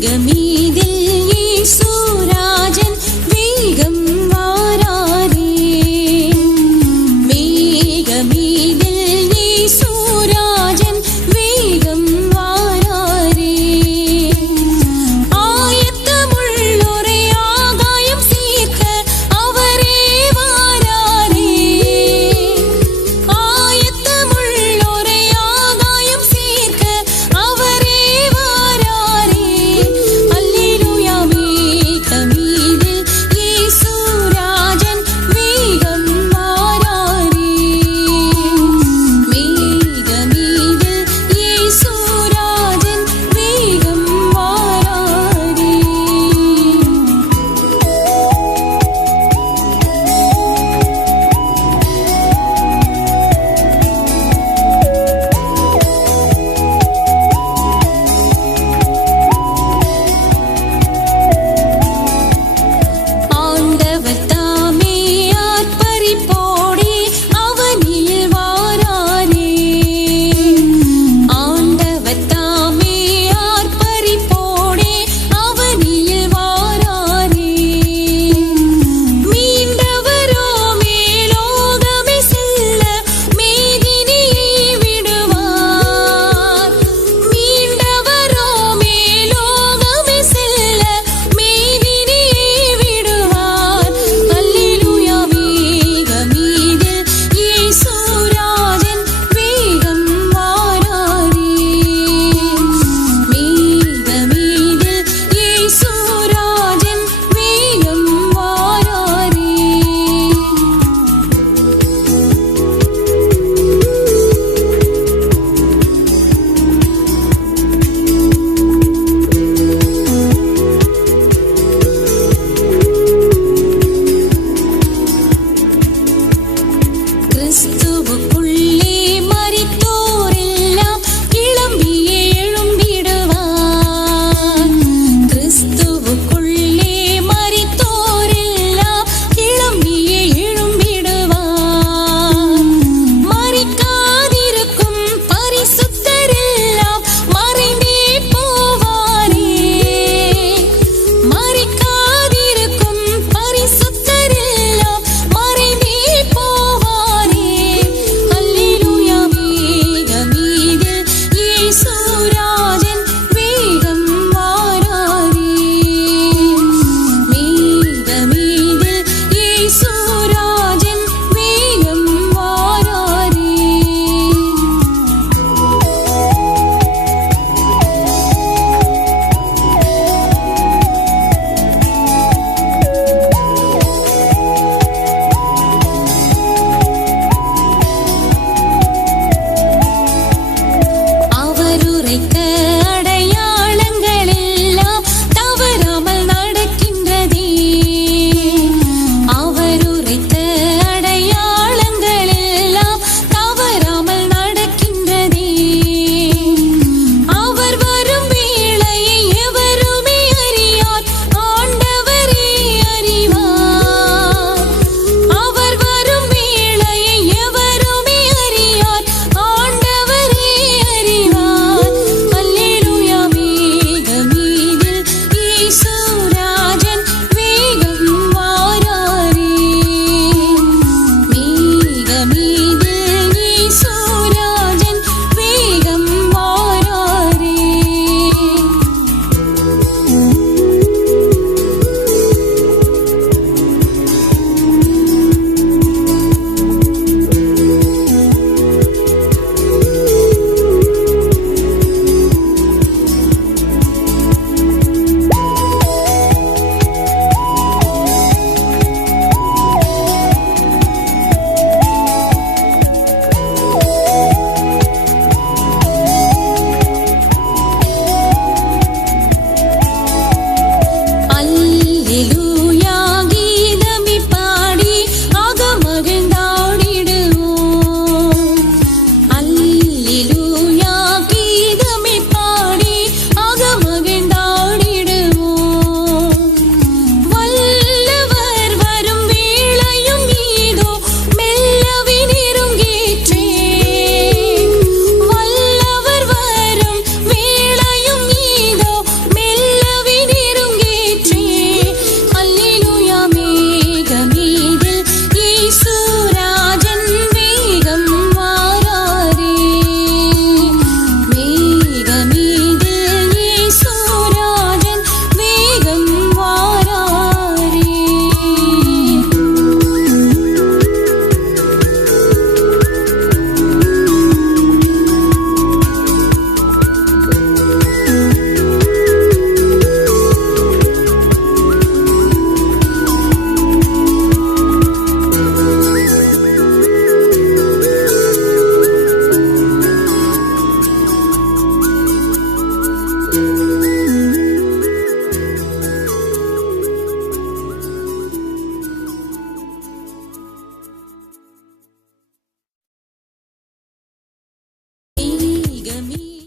amiga minha.